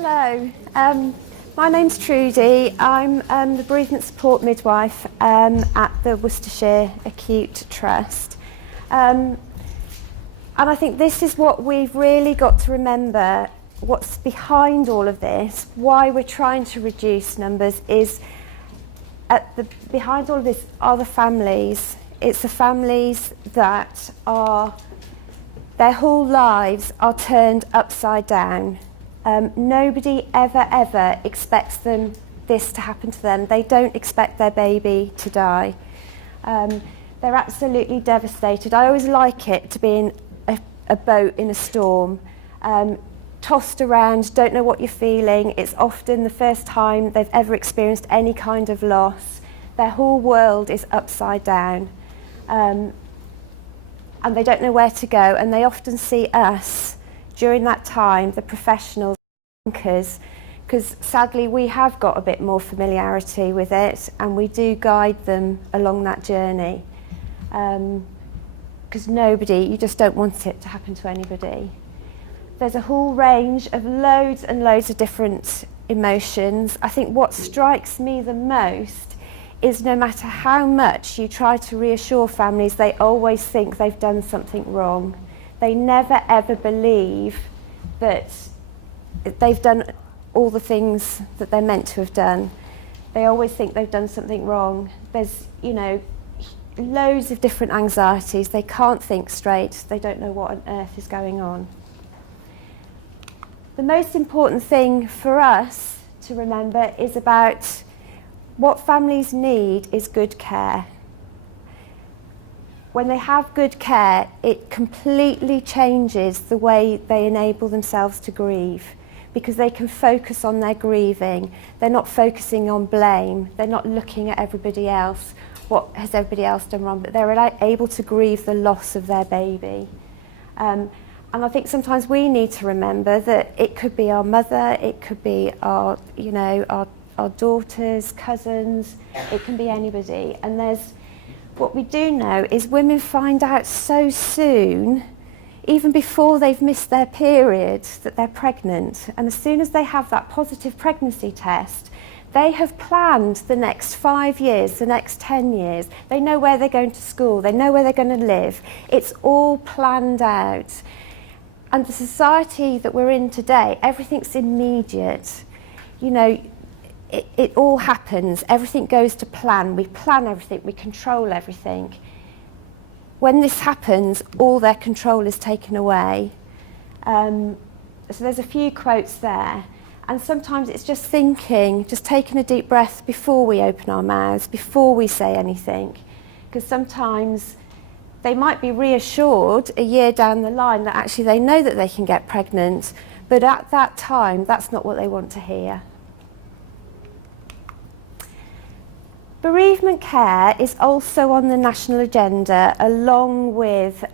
Hello, my name's Trudy. I'm the bereavement support midwife at the Worcestershire Acute Trust. And I think this is what we've really got to remember. What's behind all of this, why we're trying to reduce numbers, is behind all of this are the families. It's the families that are, their whole lives are turned upside down. Nobody ever expects this to happen to them. They don't expect their baby to die. They're absolutely devastated. I always like it to be in a boat in a storm, tossed around, don't know what you're feeling. It's often the first time they've ever experienced any kind of loss. Their whole world is upside down, and they don't know where to go, and they often see us during that time, the professionals, because sadly we have got a bit more familiarity with it, and we do guide them along that journey, because you just don't want it to happen to anybody. There's a whole range of loads and loads of different emotions. I think what strikes me the most is no matter how much you try to reassure families, they always think they've done something wrong. They never ever believe that they've done all the things that they're meant to have done. They always think they've done something wrong. There's, loads of different anxieties. They can't think straight. They don't know what on earth is going on. The most important thing for us to remember is about what families need is good care. When they have good care, it completely changes the way they enable themselves to grieve, because they can focus on their grieving. They're not focusing on blame. They're not looking at everybody else. What has everybody else done wrong? But they're able to grieve the loss of their baby. And I think sometimes we need to remember that it could be our mother, it could be our daughters, cousins, it can be anybody. And what we do know is women find out so soon, even before they've missed their period, that they're pregnant. And as soon as they have that positive pregnancy test, they have planned the next 5 years, the next 10 years. They know where they're going to school, they know where they're going to live. It's all planned out. And the society that we're in today, everything's immediate. It all happens, everything goes to plan. We plan everything, we control everything. When this happens, all their control is taken away. So there's a few quotes there. And sometimes it's just thinking, just taking a deep breath before we open our mouths, before we say anything. Because sometimes they might be reassured a year down the line that actually they know that they can get pregnant, but at that time, that's not what they want to hear. Bereavement care is also on the national agenda along with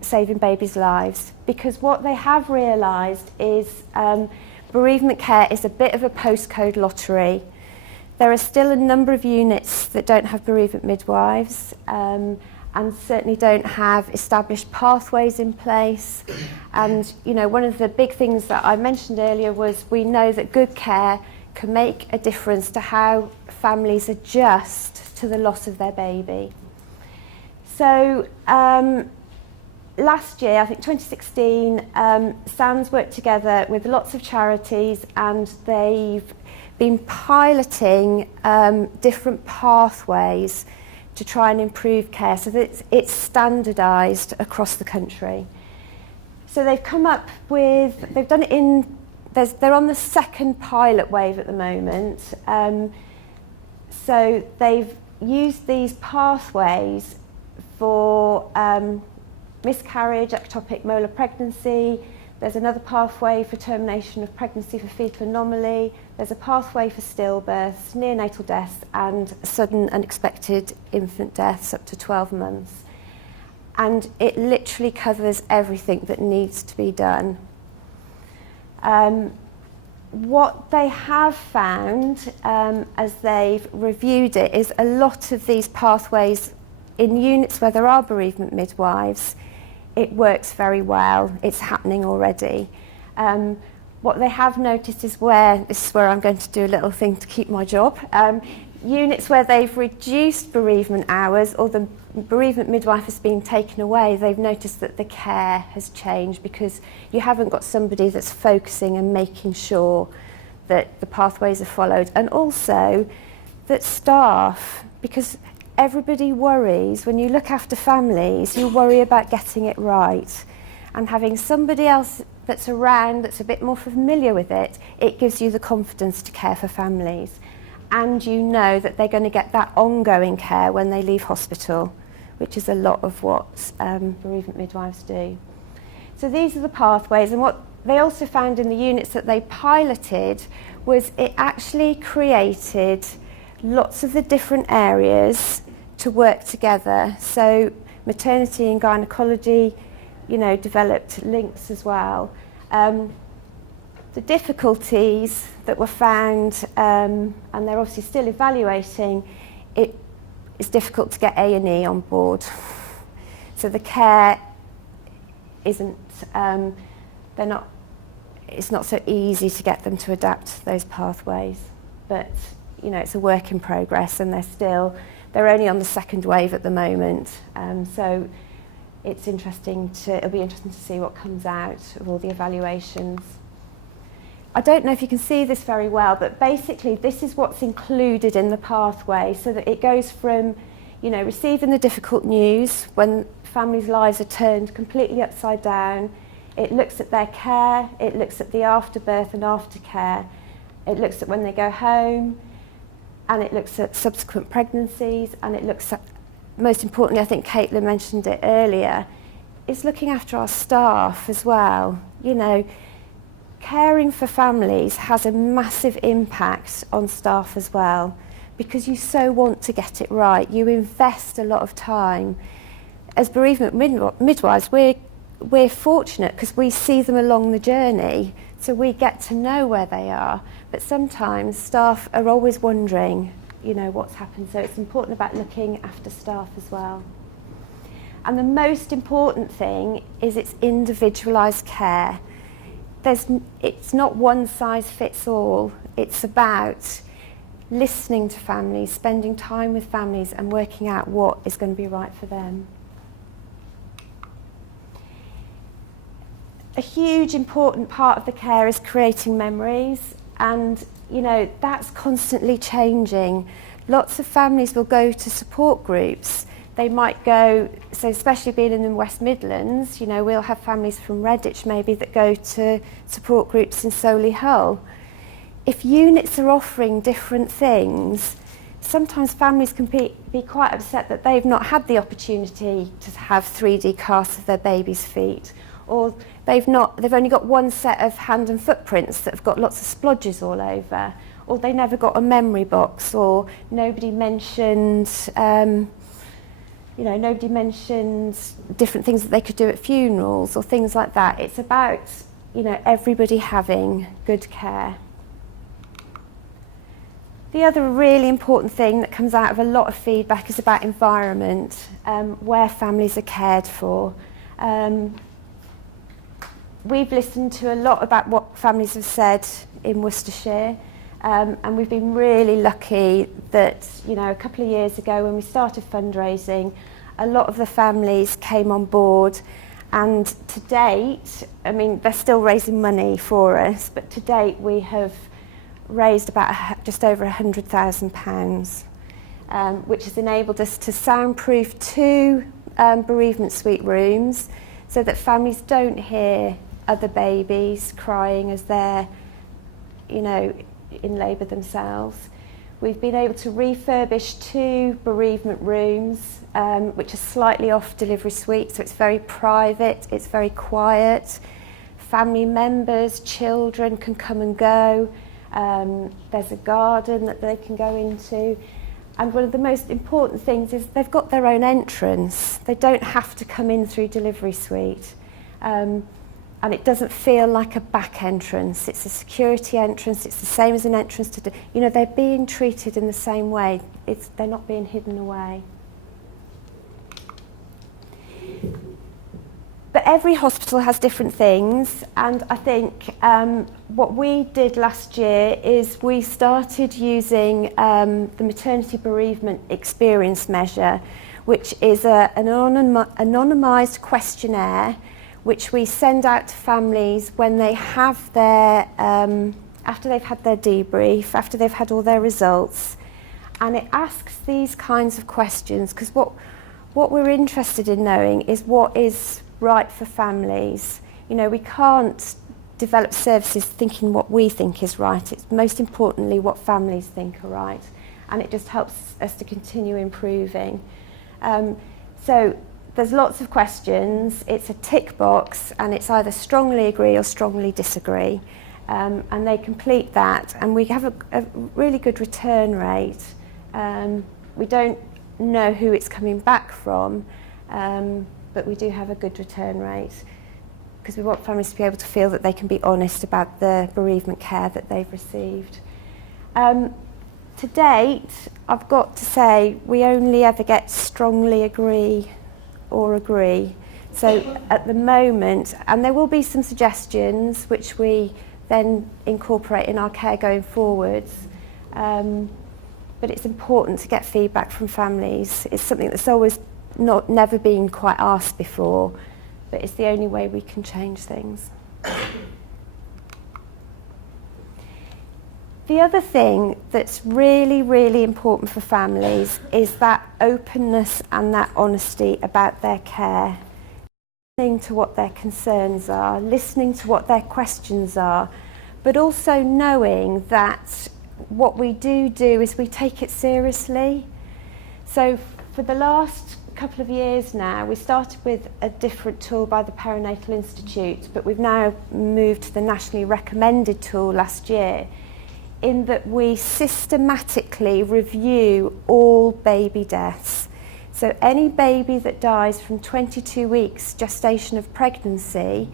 saving babies' lives, because what they have realised is bereavement care is a bit of a postcode lottery. There are still a number of units that don't have bereavement midwives and certainly don't have established pathways in place. And one of the big things that I mentioned earlier was we know that good care can make a difference to how families adjust to the loss of their baby. So last year, I think 2016, SANS worked together with lots of charities, and they've been piloting different pathways to try and improve care so that it's standardised across the country. So they've come up with, they've done it they're on the second pilot wave at the moment. So they've used these pathways for miscarriage, ectopic molar pregnancy. There's another pathway for termination of pregnancy for fetal anomaly. There's a pathway for stillbirths, neonatal deaths, and sudden unexpected infant deaths up to 12 months. And it literally covers everything that needs to be done. What they have found as they've reviewed it is a lot of these pathways in units where there are bereavement midwives, it works very well. It's happening already. what they have noticed is this is where I'm going to do a little thing to keep my job. Units where they've reduced bereavement hours or the bereavement midwife has been taken away, they've noticed that the care has changed because you haven't got somebody that's focusing and making sure that the pathways are followed. And also that staff, because everybody worries, when you look after families, you worry about getting it right. And having somebody else that's around that's a bit more familiar with it, it gives you the confidence to care for families. And you know that they're going to get that ongoing care when they leave hospital, which is a lot of what bereavement midwives do. So these are the pathways, and what they also found in the units that they piloted was it actually created lots of the different areas to work together. So maternity and gynecology, developed links as well. The difficulties that were found, and they're obviously still evaluating, it is difficult to get A&E on board. So the care isn't, it's not so easy to get them to adapt to those pathways. But, it's a work in progress, and they're only on the second wave at the moment. So it'll be interesting to see what comes out of all the evaluations. I don't know if you can see this very well, but basically this is what's included in the pathway, so that it goes from, receiving the difficult news when families' lives are turned completely upside down. It looks at their care, it looks at the afterbirth and aftercare, it looks at when they go home, and it looks at subsequent pregnancies, and it looks at, most importantly, I think Caitlin mentioned it earlier, is looking after our staff as well. Caring for families has a massive impact on staff as well, because you so want to get it right. You invest a lot of time. As bereavement midwives, we're fortunate because we see them along the journey, so we get to know where they are. But sometimes staff are always wondering, what's happened. So it's important about looking after staff as well. And the most important thing is it's individualised care. It's not one size fits all. It's about listening to families, spending time with families and working out what is going to be right for them. A huge important part of the care is creating memories, and that's constantly changing. Lots of families will go to support groups. They might go, so especially being in the West Midlands, we'll have families from Redditch maybe that go to support groups in Solihull. If units are offering different things, sometimes families can be quite upset that they've not had the opportunity to have 3D casts of their baby's feet, or they've only got one set of hand and footprints that have got lots of splodges all over, or they never got a memory box, or nobody mentioned different things that they could do at funerals or things like that. It's about, everybody having good care. The other really important thing that comes out of a lot of feedback is about environment, where families are cared for. We've listened to a lot about what families have said in Worcestershire, and we've been really lucky that, a couple of years ago when we started fundraising, a lot of the families came on board, and to date, they're still raising money for us, but to date we have raised about just over £100,000, which has enabled us to soundproof 2 bereavement suite rooms so that families don't hear other babies crying as they're, in labour themselves. We've been able to refurbish 2 bereavement rooms, which are slightly off delivery suite, so it's very private, it's very quiet. Family members, children can come and go. There's a garden that they can go into. And one of the most important things is they've got their own entrance. They don't have to come in through delivery suite. And it doesn't feel like a back entrance. It's a security entrance. It's the same as an entrance to, they're being treated in the same way. They're not being hidden away. But every hospital has different things, and I think what we did last year is we started using the maternity bereavement experience measure, which is an anonymised questionnaire which we send out to families when they have their, after they've had their debrief, after they've had all their results. And it asks these kinds of questions, because what we're interested in knowing is what is right for families. You know, we can't develop services thinking what we think is right. It's most importantly what families think are right. And it just helps us to continue improving. So there's lots of questions. It's a tick box, and it's either strongly agree or strongly disagree. And they complete that, and we have a really good return rate. We don't know who it's coming back from, but we do have a good return rate, because we want families to be able to feel that they can be honest about the bereavement care that they've received. To date, I've got to say, we only ever get strongly agree or agree. So at the moment, and there will be some suggestions which we then incorporate in our care going forwards, but it's important to get feedback from families. It's something that's always never been quite asked before, but it's the only way we can change things. The other thing that's really, really important for families is that openness and that honesty about their care. Listening to what their concerns are, listening to what their questions are, but also knowing that what we do is we take it seriously. So for the last couple of years now, we started with a different tool by the Perinatal Institute, but we've now moved to the nationally recommended tool last year, in that we systematically review all baby deaths. So any baby that dies from 22 weeks gestation of pregnancy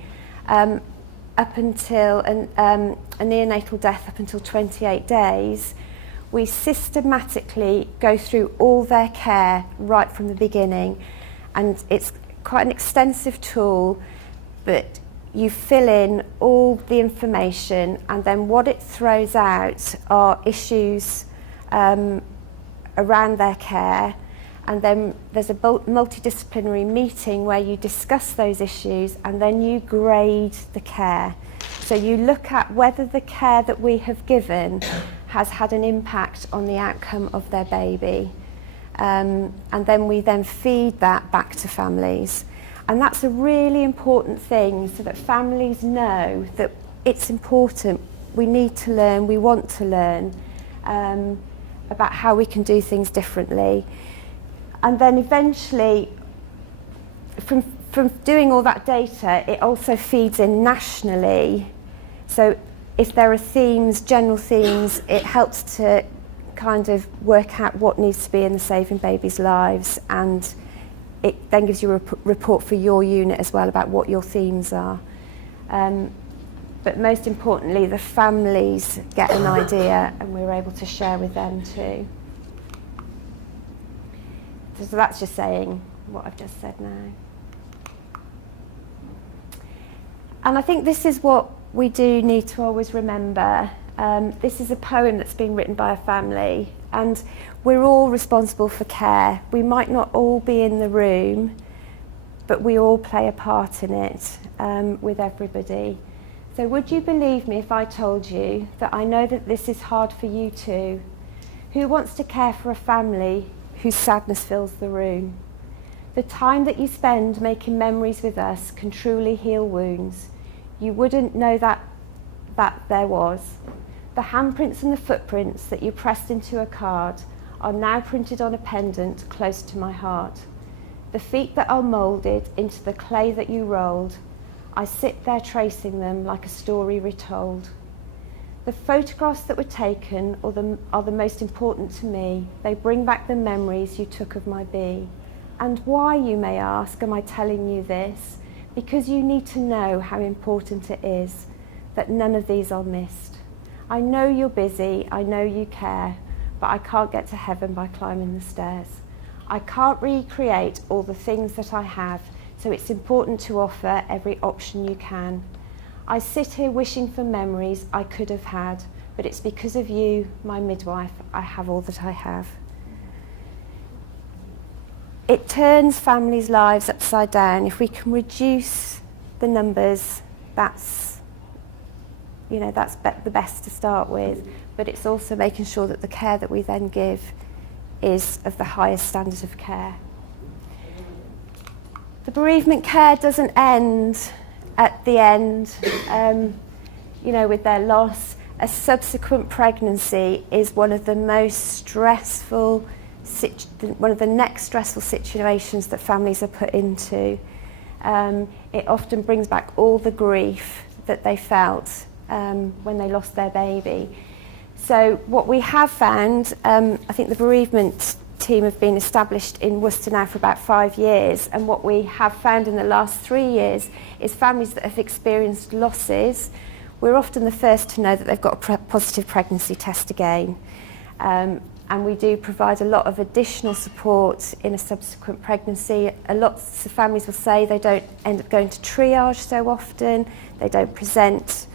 up until a neonatal death up until 28 days, we systematically go through all their care right from the beginning. And it's quite an extensive tool, but you fill in all the information, and then what it throws out are issues around their care, and then there's a multidisciplinary meeting where you discuss those issues, and then you grade the care. So you look at whether the care that we have given has had an impact on the outcome of their baby, and then we then feed that back to families. And that's a really important thing, so that families know that it's important. We need to learn, we want to learn about how we can do things differently. And then eventually, from doing all that data, it also feeds in nationally. So if there are themes, general themes, it helps to kind of work out what needs to be in the Saving Babies' Lives, and it then gives you a report for your unit as well about what your themes are. But most importantly, the families get an idea, and we're able to share with them too. So that's just saying what I've just said now. And I think this is what we do need to always remember. This is a poem that's been written by a family, and we're all responsible for care. We might not all be in the room, but we all play a part in it with everybody. So would you believe me if I told you that I know that this is hard for you too? Who wants to care for a family whose sadness fills the room? The time that you spend making memories with us can truly heal wounds. You wouldn't know that there was. The handprints and the footprints that you pressed into a card are now printed on a pendant close to my heart. The feet that are moulded into the clay that you rolled, I sit there tracing them like a story retold. The photographs that were taken are the most important to me. They bring back the memories you took of my bee. And why, you may ask, am I telling you this? Because you need to know how important it is that none of these are missed. I know you're busy, I know you care, but I can't get to heaven by climbing the stairs. I can't recreate all the things that I have So it's important to offer every option you can. I sit here wishing for memories I could have had, but it's because of you, my midwife, I have all that I have. It turns families' lives upside down. If we can reduce the numbers, that's the best to start with, but it's also making sure that the care that we then give is of the highest standard of care. The bereavement care doesn't end at the end, with their loss. A subsequent pregnancy is one of the most stressful, one of the next stressful situations that families are put into. It often brings back all the grief that they felt when they lost their baby. So what we have found, I think the bereavement team have been established in Worcester now for about 5 years, and what we have found in the last 3 years is families that have experienced losses, we're often the first to know that they've got a positive pregnancy test again. And we do provide a lot of additional support in a subsequent pregnancy. A lot of families will say they don't end up going to triage so often, they don't present,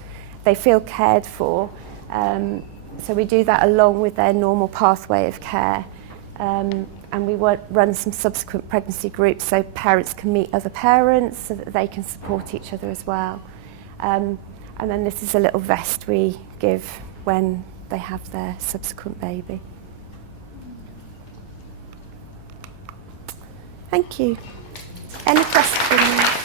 they feel cared for. So we do that along with their normal pathway of care. And we run some subsequent pregnancy groups so parents can meet other parents so that they can support each other as well. And then this is a little vest we give when they have their subsequent baby. Thank you. Any questions?